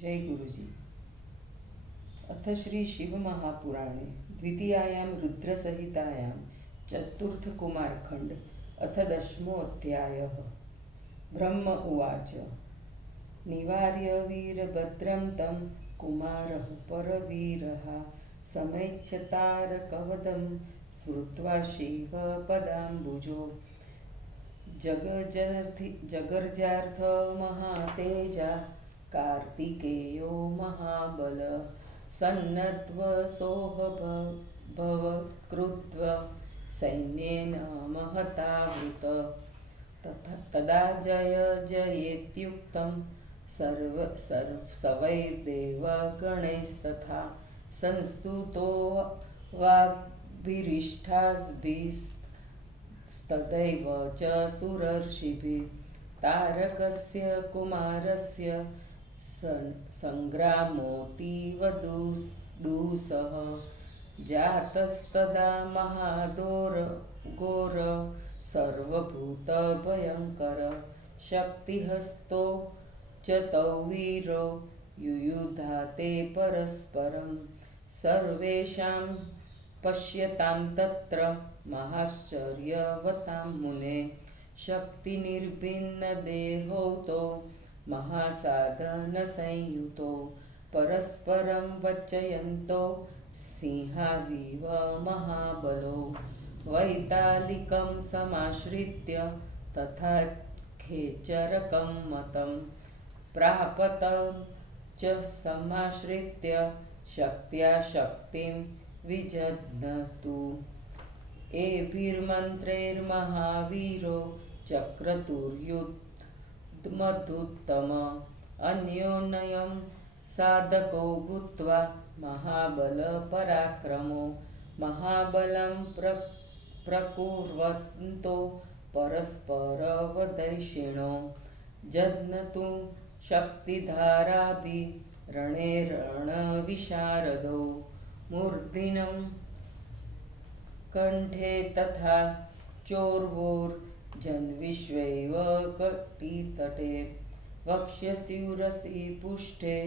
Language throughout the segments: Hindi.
जय गुरुजी। अथ श्री शिव महापुराणे द्वितीयायां रुद्रसहितायां चतुर्थ कुमारखंड अथ दशमोऽध्यायः। ब्रह्म उवाच निवार्य वीरभद्रं तं कुमारः परवीरः समैच्छतारकवदं श्रुत्वा शिवपदाम्बुजो जगर्जार्थ महातेजा कार्तिकेयो महाबल सन्नद्वसोऽभवत्कृत्व सैन्येन महतावृत तदा जय जयेत्युक्तं सवैर्देवगणैस्तथा संस्तुतो वाग्भिरिष्टाभिस्तदैव च सुरर्षिभिः तारकस्य कुमारस्य सङ्ग्रामोऽतीव दुःसह जातस्तदा महाघोर सर्वभूतभयङ्कर शक्तिहस्तो च तौ वीरो युयुधाते परस्परं सर्वेषां पश्यतां तत्र महाश्चर्यवतां मुने शक्तिनिर्भिन्नदेहोतो महासाधनसंयुतो परस्परं वचयन्तो सिंहाविव महाबलो वैतालिकं समाश्रित्य तथा खेचरकं मतं प्रापतं च समाश्रित्य शक्त्या शक्तिं विजज्ञतु एभिर्मन्त्रैर्महावीरो चक्रतुर्युद्धमधुत्तम अन्योन्यं साधको भूत्वा महाबलपराक्रमो महाबलं प्रकुर्वन्तो परस्परवदैषिणो जज्ञतु शक्तिधाराभिरणे रणविशारदो मूर्धिनं कण्ठे तथा चोर्वोर्जन्विष्वैव कटितटे वक्ष्यशिरसि पुष्टे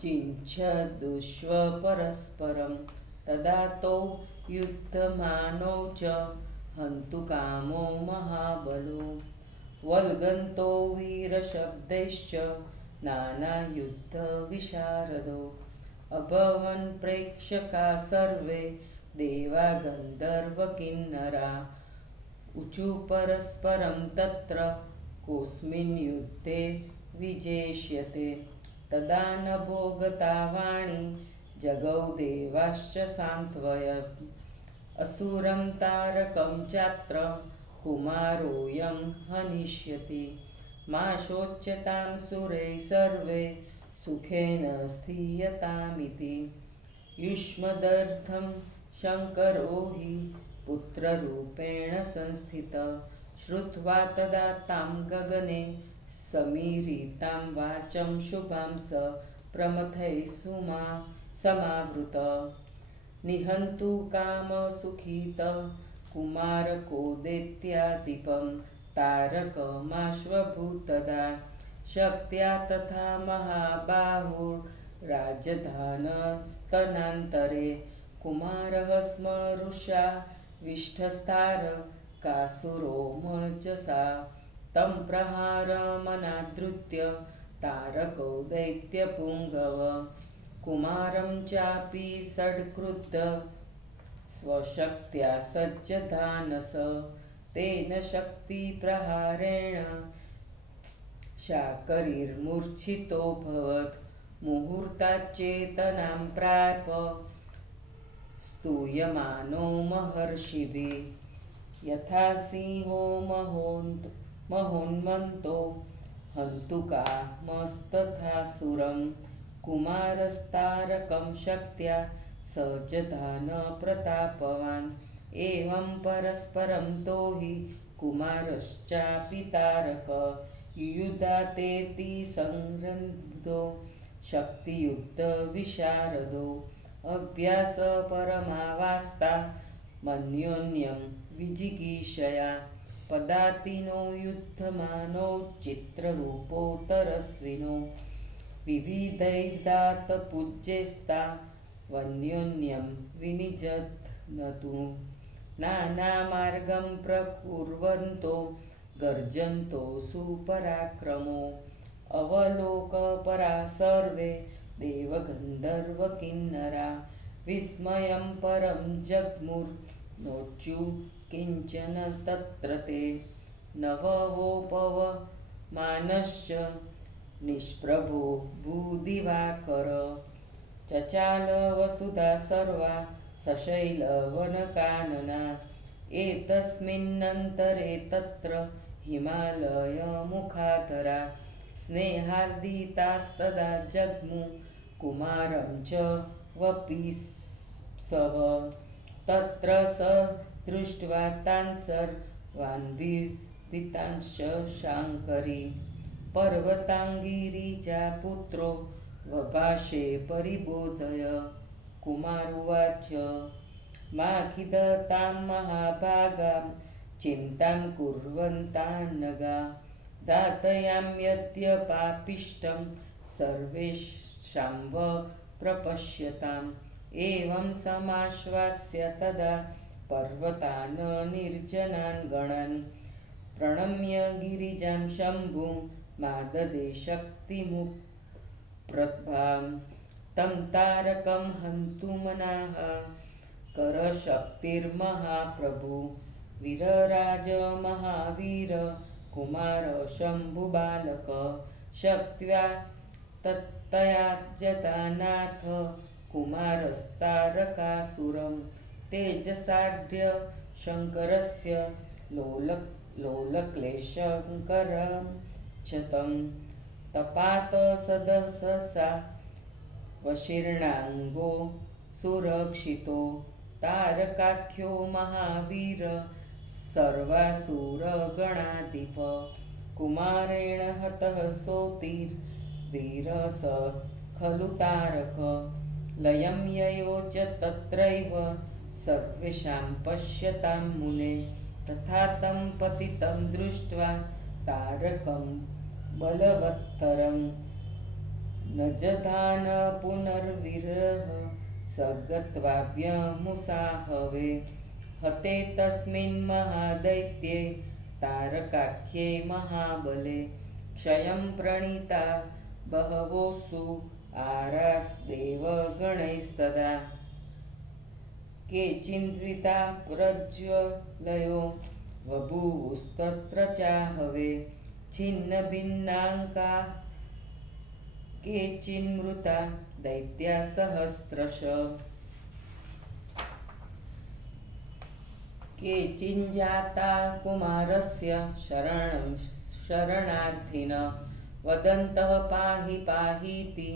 चिञ्छदुष्व परस्परं तदा तौ युद्धमानौ च हन्तुकामो महाबलो वल्गन्तो वीरशब्दैश्च नानायुद्धविशारदो अभवन् प्रेक्षका सर्वे देवा गन्धर्वकिन्नरा ऊचु परस्परं तत्र कोऽस्मिन् युद्धे विजेष्यते तदा नभो गता वाणी जगौ देवाश्च सान्त्वयन् असुरं तारकं चात्र कुमारोऽयं हनिष्यति मा शोच्यतां सुरैः सर्वे सुखेन स्थीयतामिति युष्मदर्थं शङ्करो हि पुत्ररूपेण संस्थितः श्रुत्वा तदा तां गगने समीरितां वाचं शुभां स प्रमथैः समावृत निहन्तु कामसुखितः कुमारकोदैत्याधिपं तारकमाश्वभूतदा शक्त्या तथा महाबाहुराजधानस्तनान्तरे कुमारः स्मरुषा विष्ठस्तारकासुरोमजसा तं प्रहारमनादृत्य तारको दैत्यपुङ्गव कुमारं चापि सड्क्रुद्ध स्वशक्त्या सज्जधानस तेन शक्तिप्रहारेण शाकरिर्मूर्छितोऽभवत् मुहूर्ताच्चेतनां प्राप स्तूयमानो महर्षिभिः यथा सिंहो महोन्मन्तो हन्तुकामस्तथासुरं कुमारस्तारकं शक्त्या सजधान प्रतापवान् एवं परस्परं तो हि कुमारश्चापि तारक युयुधातेति संरन्धो शक्तियुद्धविशारदो अभ्यासपरमावास्ता मन्योन्यं विजिगीषया पदातिनो युद्धमानो चित्ररूपोत्तरस्विनो विविधैर्दातपूज्यैस्ता वन्योन्यं विनिजध्नतु नानामार्गं प्रकुर्वन्तो गर्जन्तो सुपराक्रमो अवलोकपरा सर्वे देवगन्धर्वकिन्नरा विस्मयं परं जग्मुर्नोच्यु किञ्चन तत्र ते नववोपवमानश्च निष्प्रभो भूदिवाकर चचाल वसुधा सर्वा सशैलवनकानना एतस्मिन्नन्तरे तत्र हिमालयमुखाधरा स्नेहार्दितास्तदा जग्मु कुमारं च वपीसव तत्र स दृष्ट्वा तान् सर्वान्वितांश्च शाङ्करी पर्वताङ्गिरिजापुत्रो वभाषे परिबोधय कुमारुवाच मा खिदतां महाभागां चिन्तां कुर्वन्तान्नगा दातयाम्यद्य पापिष्टं सर्वेषां प्रपश्यताम् एवं समाश्वास्य तदा पर्वतान् निर्जनान् गणान् प्रणम्य गिरिजां शम्भुं माददे शक्तिमुप्रभां तं तारकं हन्तुमनाः करशक्तिर्महाप्रभु वीरराज महावीर कुमार शम्भुबालक शक्त्या तत्तया जतानाथ कुमारस्तारकासुरं तेजसाढ्य शङ्करस्य लोलक्लेशङ्करं च तं तपात सदससा वशीर्णाङ्गो सुरक्षितो तारकाख्यो महावीर सर्वासुरगणाधिप कुमारेण हतः सोतिर्वीरस खलु तारक लयं ययोज तत्रैव सर्वेषां पश्यतां मुने तथा तं पतितं दृष्ट्वा तारकं बलवत्तरं न जधान पुनर्विरह स गत्वाव्यमुसाहवे हते तस्मिन् महादैत्ये तारकाख्ये महाबले क्षयं प्रणीता बहवोऽसु आरास्देवगणैस्तदा केचिन्त्रिता प्रज्वलयो बभूवुस्तत्र चाहवे छिन्नभिन्नाङ्का केचिन्मृता दैत्या सहस्रश केचिञ्जाता कुमारस्य शरणार्थिन वदन्तः पाहि पाहीति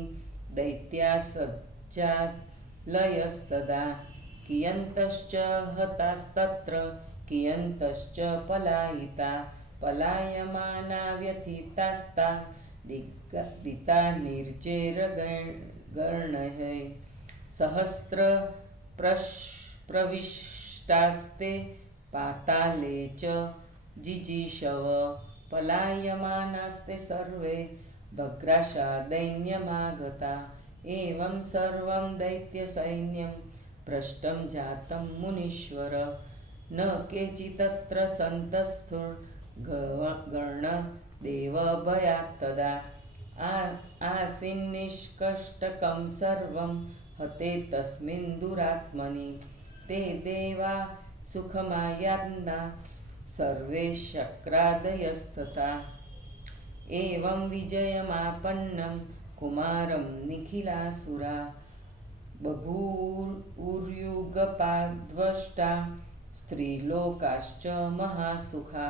दैत्या सज्जालयस्तदा कियन्तश्च हतास्तत्र कियन्तश्च पलायिता पलायमाना व्यथितास्ता दिता निर्चेरगणैः सहस्र प्रविष्टास्ते पाताले च जिजीषव पलायमानास्ते सर्वे भग्राशा दैन्यमागता एवं सर्वं दैत्यसैन्यं भ्रष्टं जातं मुनीश्वर न केचिदत्र सन्तस्थुर्गणदेवभयात्तदा आसीन्निष्कष्टकं सर्वं हते तस्मिन् दुरात्मनि ते देवा सुखमायान्ना सर्वे शक्रादयस्तथा एवं विजयमापन्नं कुमारं निखिलासुरा बभूवुर्युगपाद्वष्टा स्त्रीलोकाश्च महासुखा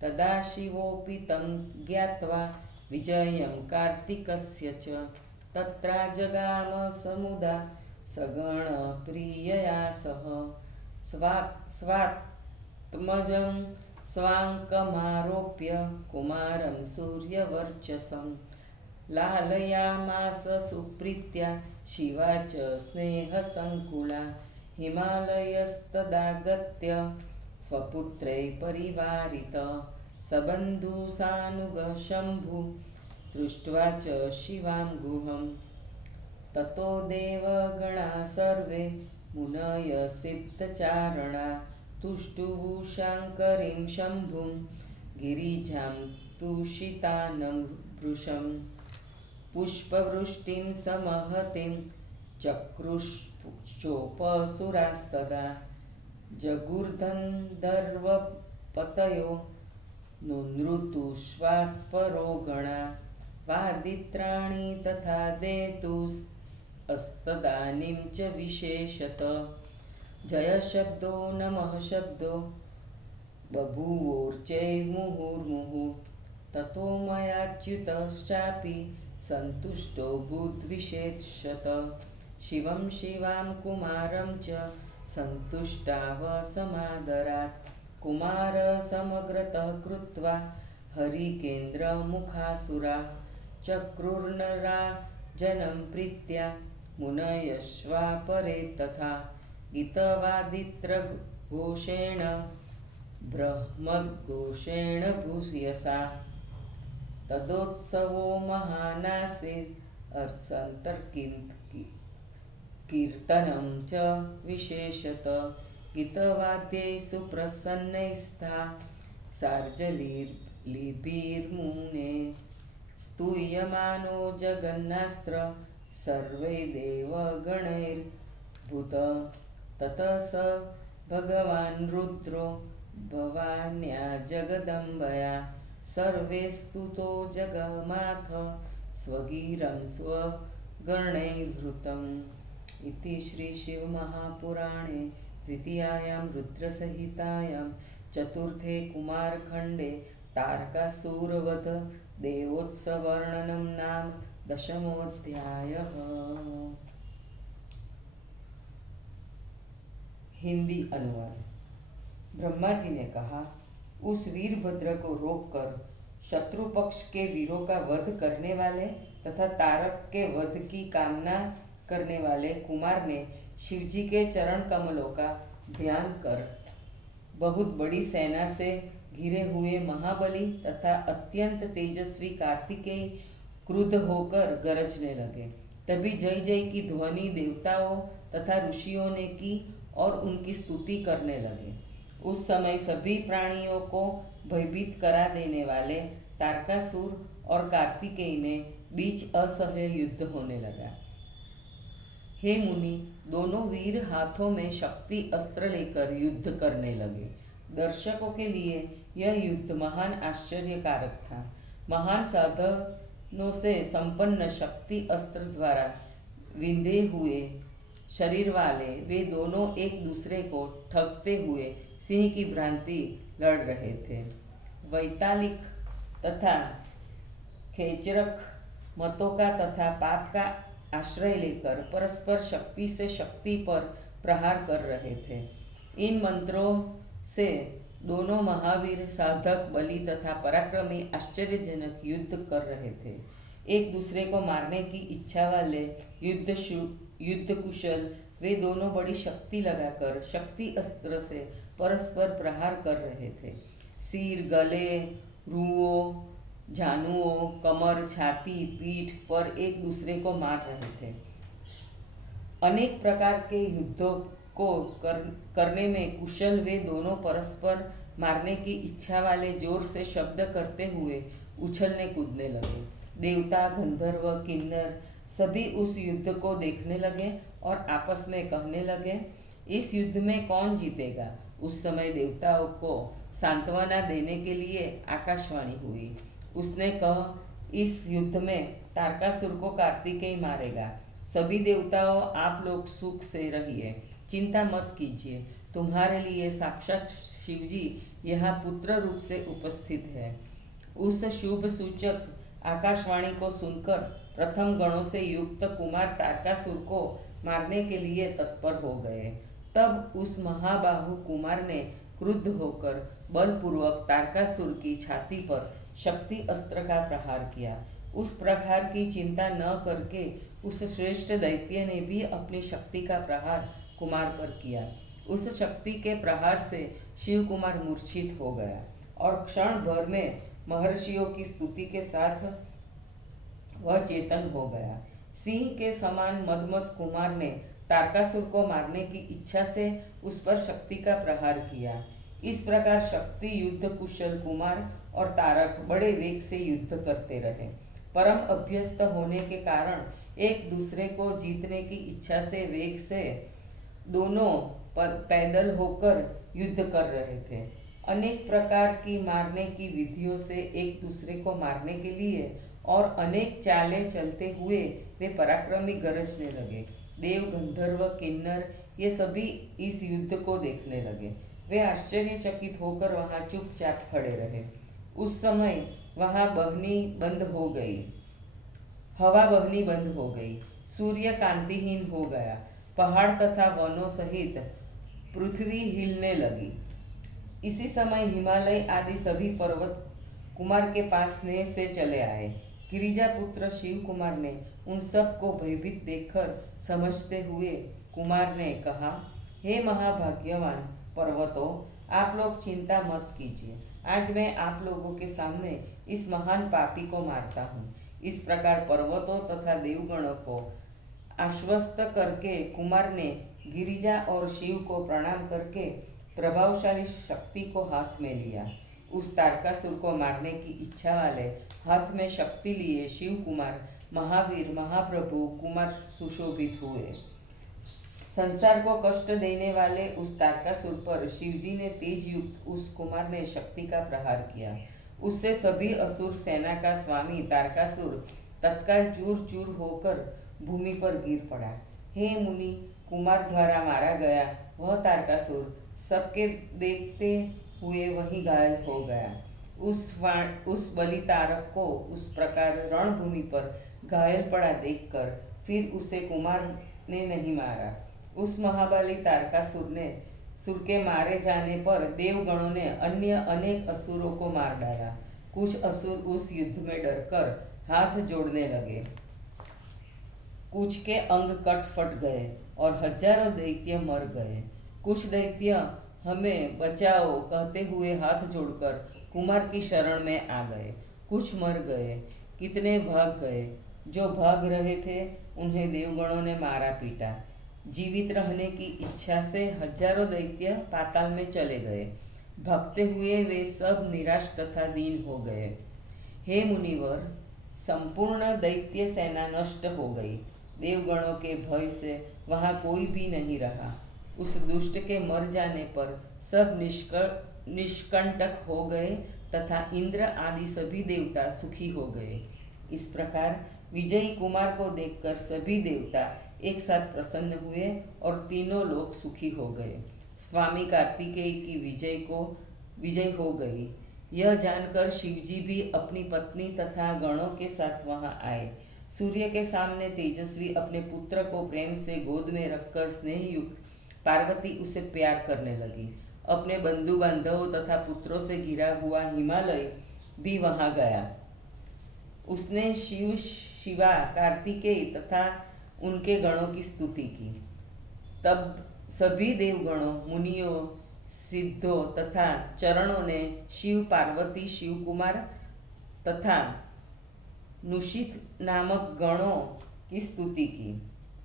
तदा शिवोऽपि तं ज्ञात्वा विजयं कार्तिकस्य च तत्रा जगाम समुदा सगणप्रियया सह स्वात्मजं स्वाङ्कमारोप्य कुमारं सूर्यवर्चसं लालयामास सुप्रीत्या शिवा च स्नेहसङ्कुला हिमालयस्तदागत्य स्वपुत्रै परिवारितः सबन्धुसानुगः शम्भु दृष्ट्वा च शिवां गुहं ततो देवगणा सर्वे मुनयः सिद्धचारणा तुष्टुः शाङ्करीं शम्भुं गिरिजां तुषितानं वृषं पुष्पवृष्टिं समहतिं चक्रुश्चोपसुरास्तदा जगुर्गन्धर्वपतयो नुनृतुश्वास्परो गणा वादित्राणि तथा देतुस्तदानीं च विशेषतः जयशब्दो नमः शब्दो बभूवोर्चैर्मुहुर्मुहुः ततो मयाच्युतश्चापि सन्तुष्टो भूद्विशेषतः शिवं शिवां कुमारं च सन्तुष्टाः समादरात् कुमार समग्रतः कृत्वा हरिकेन्द्रमुखासुराः चक्रुर्नरा जनं प्रीत्या मुनयश्वापरे तथा गीतवादित्रघोषेण ब्रह्मद्घोषेण भूयसा तदोत्सवो महानासे कीर्तनं च विशेषतः गीतवाद्यै सुप्रसन्नैस्था सार्जलिर्लिभिर्मुने स्तूयमानो जगन्नास्त्र सर्वै देवगणैर्भूत ततः स भगवान् रुद्रो भवान्या जगदम्बया सर्वे स्तुतो जगमाथ स्वगीरं स्वगणैर्वृतम् इति श्री शिवमहापुराणे द्वितीयायां रुद्रसहितायां चतुर्थे कुमारखण्डे तारकासुरवध देवोत्सवर्णनं नाम 10वां हिंदी अनुवाद। ब्रह्मा जी ने कहा, उस वीरभद्र को रोककर शत्रु पक्ष के वीरों का वध करने वाले तथा तारक के वध की कामना करने वाले कुमार ने शिवजी के चरण कमलों का ध्यान कर बहुत बड़ी सेना से घिरे हुए महाबली तथा अत्यंत तेजस्वी कार्तिकेय क्रुद्ध होकर गरजने लगे। तभी जय जय की ध्वनि देवताओं तथा ऋषियों ने की और उनकी स्तुति करने लगे। उस समय सभी प्राणियों को भयभीत करा देने वाले तारकासुर और कार्तिकेय ने बीच असह्य युद्ध होने लगा। हे मुनि, दोनों वीर हाथों में शक्ति अस्त्र लेकर युद्ध करने लगे। दर्शकों के लिए यह युद्ध महान आश्चर्यकारक था। महान साधनों से संपन्न शक्ति अस्त्र द्वारा विंधे हुए शरीर वाले वे दोनों एक दूसरे को ठगते हुए सिंह की भांति लड़ रहे थे। वैतालिक तथा खेचरक मतों का तथा पाप का आश्रय लेकर परस्पर शक्ति से शक्ति पर प्रहार कर रहे थे। इन मंत्रों से दोनों महावीर साधक बलि तथा पराक्रमी आश्चर्यजनक युद्ध कर रहे थे। एक दूसरे को मारने की इच्छा वाले युद्ध कुशल वे दोनों बड़ी शक्ति लगाकर शक्ति अस्त्र से परस्पर प्रहार कर रहे थे। सिर, गले, रुओं, जानुओं, कमर, छाती, पीठ पर एक दूसरे को मार रहे थे। अनेक प्रकार के युद्धों को करने में कुशल वे दोनों परस्पर मारने की इच्छा वाले जोर से शब्द करते हुए उछलने कूदने लगे। देवता, गंधर्व, किन्नर सभी उस युद्ध को देखने लगे और आपस में कहने लगे, इस युद्ध में कौन जीतेगा। उस समय देवताओं को सांत्वना देने के लिए आकाशवाणी हुई। उसने कहा, इस युद्ध में तारकासुर को कार्तिकेय मारेगा। सभी देवताओं, आप लोग सुख से रहिए, चिंता मत कीजिए। तुम्हारे लिए साक्षात शिवजी यहाँ पुत्र रूप से उपस्थित है। उस शुभ सूचक आकाशवाणी को सुनकर प्रथम गणों से युक्त कुमार तारकासुर को मारने के लिए तत्पर हो गए। तब उस महाबाहु कुमार ने क्रुद्ध होकर बलपूर्वक तारकासुर की छाती पर शक्ति अस्त्र का प्रहार किया। उस प्रहार की चिंता न करके उस श्रेष्ठ दैत्य ने भी अपनी शक्ति का प्रहार कुमार पर किया। उस शक्ति के प्रहार से शिव कुमार मूर्छित हो गया और क्षण भर में महर्षियों की स्तुति के साथ वह चेतन हो गया। सिंह के समान मदमत कुमार ने तारकासुर को मारने की इच्छा से उस पर शक्ति का प्रहार किया। इस प्रकार शक्ति युद्ध कुशल कुमार और तारक बड़े वेग से युद्ध करते रहे। परम अभ्यस्त होने के कारण एक दूसरे को जीतने की इच्छा से वेग से दोनों पैदल होकर युद्ध कर रहे थे। अनेक प्रकार की मारने की विधियों से एक दूसरे को मारने के लिए और अनेक चालें चलते हुए वे पराक्रमी गरजने लगे। देव गंधर्व किन्नर ये सभी इस युद्ध को देखने लगे। वे आश्चर्यचकित होकर वहां चुपचाप खड़े रहे। उस समय वहां बहनी बंद हो गई, हवा बहनी बंद हो गई, सूर्य कांतिहीन हो गया, पहाड़ तथा वनों सहित पृथ्वी हिलने लगी। इसी समय हिमालय आदि सभी पर्वत कुमार के पास स्नेह से चले आए। गिरिजा पुत्र शिव कुमार ने उन सब को भयभीत देखकर समझते हुए कुमार ने कहा, हे महाभाग्यवान पर्वतों, आप लोग चिंता मत कीजिए। आज मैं आप लोगों के सामने इस महान पापी को मारता हूँ। इस प्रकार पर्वतों तथा देवगणों को आश्वस्त करके कुमार ने गिरिजा और शिव को प्रणाम करके प्रभावशाली शक्ति को हाथ में लिया। उस तारकासुर को मारने की इच्छा वाले हाथ में शक्ति लिए शिव कुमार महावीर महाप्रभु कुमार सुशोभित हुए। संसार को कष्ट देने वाले उस तारकासुर पर शिवजी ने तेज युक्त उस कुमार ने शक्ति का प्रहार किया। उससे सभी असुर सेना का स्वामी तारकासुर तत्काल चूर चूर होकर भूमि पर गिर पड़ा। हे मुनि, कुमार द्वारा मारा गया वह तारकासुर सबके देखते हुए वहीं घायल हो गया। उस बलि तारक को उस प्रकार रणभूमि पर घायल पड़ा देखकर फिर उसे कुमार ने नहीं मारा। उस महाबली तारकासुर ने सुर के मारे जाने पर देवगणों ने अन्य अनेक असुरों को मार डाला। कुछ असुर उस युद्ध में डरकर हाथ जोड़ने लगे, कुछ के अंग कट फट गए और हजारों दैत्य मर गए। कुछ दैत्य हमें बचाओ कहते हुए हाथ जोड़कर कुमार की शरण में आ गए। कुछ मर गए, कितने भाग गए। जो भाग रहे थे उन्हें देवगणों ने मारा पीटा। जीवित रहने की इच्छा से हजारों दैत्य पाताल में चले गए। भागते हुए वे सब निराश तथा दीन हो गए। हे मुनिवर, संपूर्ण दैत्य सेना नष्ट हो गई। देवगणों के भय से वहां कोई भी नहीं रहा। उस दुष्ट के मर जाने पर सब निष्कंटक हो गए तथा इंद्र आदि सभी देवता सुखी हो गए। इस प्रकार विजयी कुमार को देखकर सभी देवता एक साथ प्रसन्न हुए और तीनों लोग सुखी हो गए। स्वामी कार्तिकेय की विजय हो गई। यह जानकर शिवजी भी अपनी पत्नी तथा गणों के साथ वहां आए। सूर्य के सामने तेजस्वी अपने पुत्र को प्रेम से गोद में रखकर स्नेह युक्त पार्वती उसे प्यार करने लगी। अपने बंधु बांधवों तथा पुत्रों से घिरा हुआ हिमालय भी वहां गया। उसने शिव शिवा कार्तिकेय तथा उनके गणों की स्तुति की। तब सभी देवगणों मुनियों सिद्धों तथा चरणों ने शिव पार्वती शिव कुमार तथा नुषित नामक गणों की स्तुति की।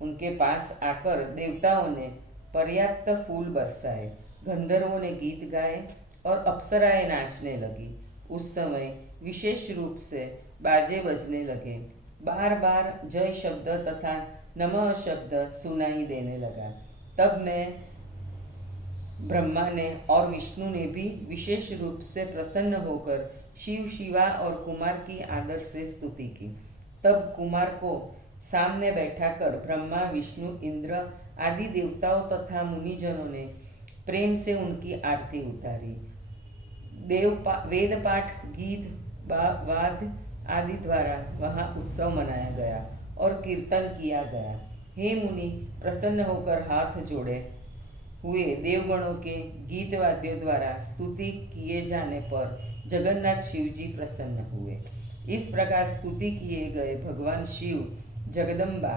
उनके पास आकर देवताओं ने पर्याप्त फूल बरसाए, गंधर्वों ने गीत गाए और अप्सराएं नाचने लगी। उस समय विशेष रूप से बाजे बजने लगे। बार बार जय शब्द तथा नमः शब्द सुनाई देने लगा। तब मैं ब्रह्मा ने और विष्णु ने भी विशेष रूप से प्रसन्न होकर शिव शिवा और कुमार की आदर से स्तुति की। तब कुमार को सामने बैठाकर ब्रह्मा विष्णु इंद्र आदि देवताओं तथा मुनिजनों ने प्रेम से उनकी आरती उतारी। वेद पाठ गीत वाद आदि द्वारा वहां उत्सव मनाया गया और कीर्तन किया गया। हे मुनि, प्रसन्न होकर हाथ जोड़े हुए देवगणों के गीत वाद्यों द्वारा स्तुति किए जाने पर जगन्नाथ शिव जी प्रसन्न हुए। इस प्रकार स्तुति किए गए भगवान शिव जगदम्बा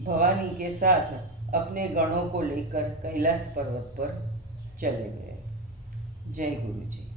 भवानी के साथ अपने गणों को लेकर कैलाश पर्वत पर चले गए। जय गुरु जी।